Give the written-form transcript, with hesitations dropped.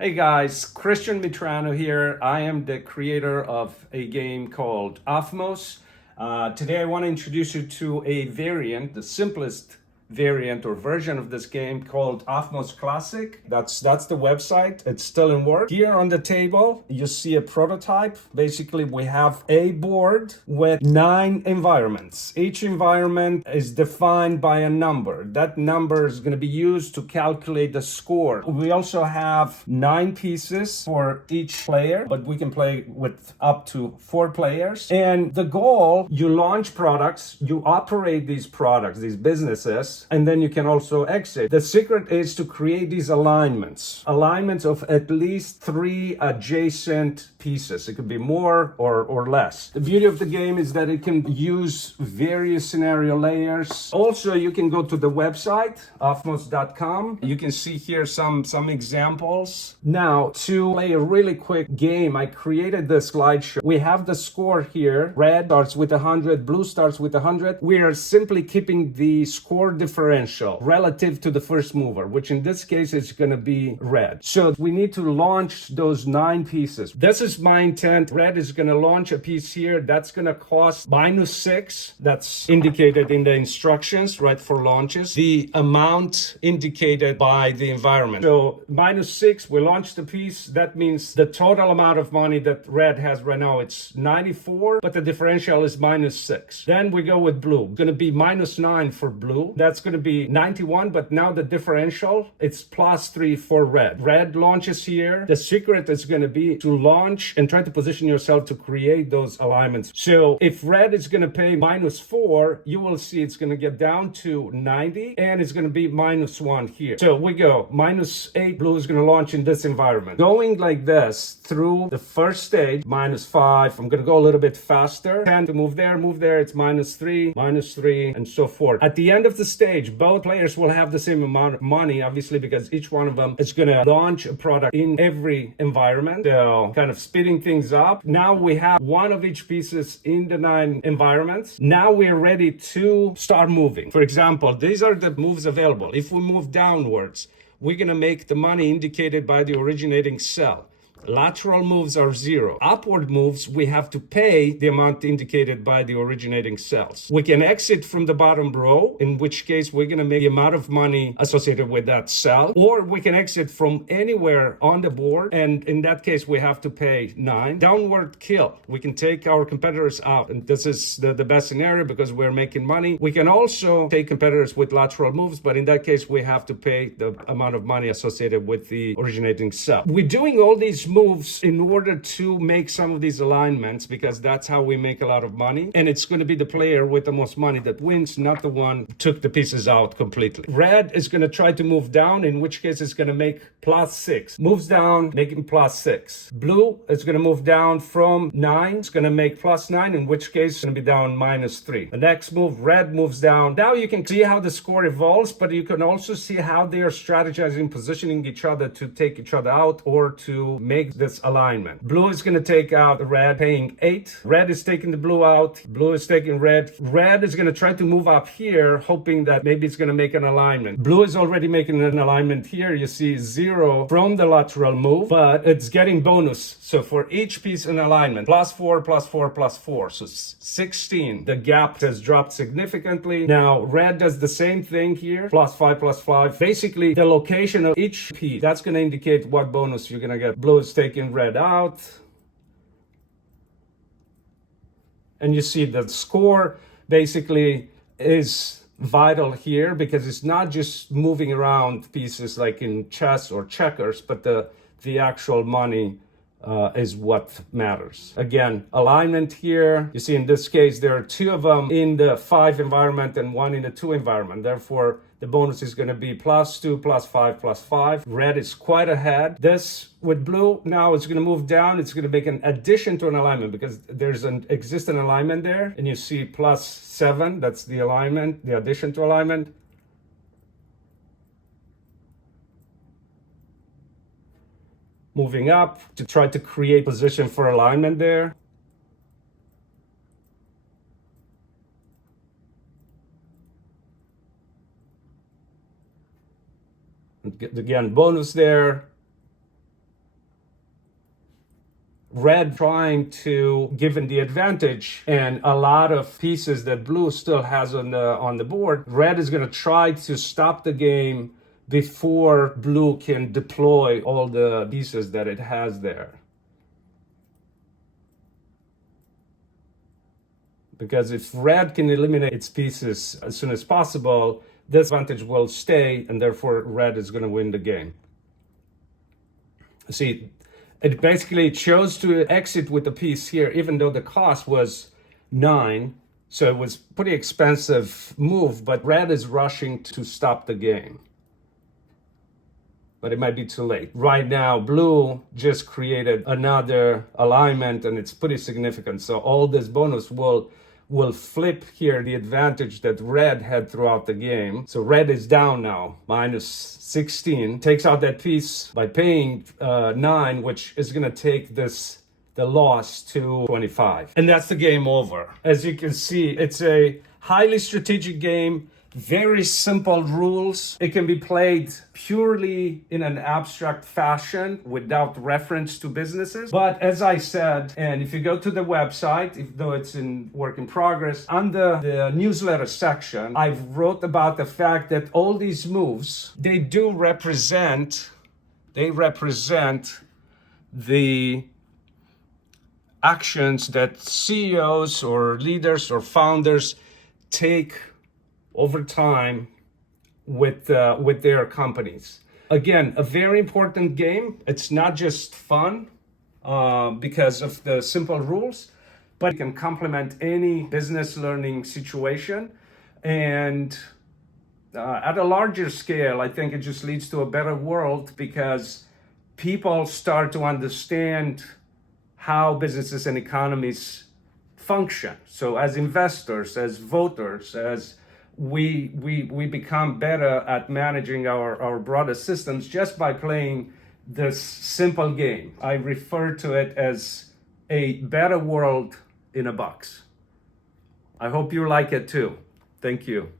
Hey guys, Cristian Mitreanu here. I am the creator of a game called Ofmos. Today I want to introduce you to a variant, the simplest variant or version of this game called Ofmos Classic. That's the website. It's still in work. Here on the table, you see a prototype. Basically, we have a board with 9 environments. Each environment is defined by a number. That number is going to be used to calculate the score. We also have 9 pieces for each player, but we can play with up to 4 players. And the goal, you launch products, you operate these products, these businesses, and then you can also exit. The secret is to create these alignments of at least 3 adjacent pieces. It could be more or less. The beauty of the game is that it can use various scenario layers. Also, you can go to the website, ofmos.com. You can see here some examples. Now, to play a really quick game, I created the slideshow. We have the score here. Red starts with 100, blue starts with 100. We are simply keeping the score differential relative to the first mover, which in this case is going to be red. So we need to launch those 9 pieces. This is my intent. Red is going to launch a piece here. That's going to cost -6. That's indicated in the instructions, right, for launches. The amount indicated by the environment. So -6, we launch the piece. That means the total amount of money that red has right now, it's 94, but the differential is -6. Then we go with blue. Going to be -9 for blue. That's going to be 91, but now the differential, it's +3 for red. Red launches here. The secret is going to be to launch and try to position yourself to create those alignments. So if red is going to pay -4, you will see it's going to get down to 90, and it's going to be -1 here. So we go -8, blue is going to launch in this environment. Going like this through the first stage, -5. I'm going to go a little bit faster. 10 to move there, it's -3, and so forth. At the end of the stage, both players will have the same amount of money, obviously, because each one of them is going to launch a product in every environment. So kind of speeding things up. Now we have one of each pieces in the 9 environments. Now we're ready to start moving. For example, these are the moves available. If we move downwards, we're going to make the money indicated by the originating cell. Lateral moves are 0. Upward moves, we have to pay the amount indicated by the originating cells. We can exit from the bottom row, in which case we're going to make the amount of money associated with that cell, or we can exit from anywhere on the board, and in that case we have to pay 9. Downward kill, we can take our competitors out, and this is the best scenario because we're making money. We can also take competitors with lateral moves, but in that case we have to pay the amount of money associated with the originating cell. We're doing all these moves in order to make some of these alignments because that's how we make a lot of money, and it's going to be the player with the most money that wins, not the one who took the pieces out completely. Red is going to try to move down, in which case it's going to make +6. Moves down, making +6. Blue is going to move down from 9. It's going to make +9, in which case it's going to be down -3. The next move, red moves down. Now you can see how the score evolves, but you can also see how they are strategizing, positioning each other to take each other out or to make this alignment. Blue is going to take out red, paying 8. Red is taking the blue out. Blue is taking red. Red is going to try to move up here, hoping that maybe it's going to make an alignment. Blue is already making an alignment here. You see 0 from the lateral move, but it's getting bonus. So for each piece in alignment, +4, +4, +4. So 16. The gap has dropped significantly. Now red does the same thing here, +5, +5. Basically, the location of each piece, that's going to indicate what bonus you're going to get. Blue is taking red out, and you see the score basically is vital here because it's not just moving around pieces like in chess or checkers, but the actual money is what matters. Again, alignment here. You see in this case, there are 2 of them in the 5 environment and 1 in the 2 environment. Therefore, the bonus is going to be +2, +5, +5. Red is quite ahead. This with blue, now it's going to move down. It's going to make an addition to an alignment because there's an existing alignment there. And you see +7, that's the alignment, the addition to alignment. Moving up to try to create position for alignment there. Again, bonus there. red trying to give him the advantage and a lot of pieces that blue still has on the board, red is going to try to stop the game before blue can deploy all the pieces that it has there. Because if red can eliminate its pieces as soon as possible, this advantage will stay, and therefore red is going to win the game. See, it basically chose to exit with the piece here, even though the cost was 9. So it was pretty expensive move, but red is rushing to stop the game. But it might be too late. Right now, blue just created another alignment, and it's pretty significant. So all this bonus will flip here the advantage that red had throughout the game. So red is down now, minus 16. Takes out that piece by paying 9, which is going to take the loss to 25. And that's the game over. As you can see, it's a highly strategic game. Very simple rules. It can be played purely in an abstract fashion without reference to businesses. But as I said, and if you go to the website, though it's in work in progress, under the newsletter section, I've wrote about the fact that all these moves, they represent the actions that CEOs or leaders or founders take over time with their companies. Again, a very important game. It's not just fun because of the simple rules, but it can complement any business learning situation. And at a larger scale, I think it just leads to a better world because people start to understand how businesses and economies function. So as investors, as voters, as we become better at managing our broader systems just by playing this simple game. I refer to it as a better world in a box. I hope you like it too. Thank you.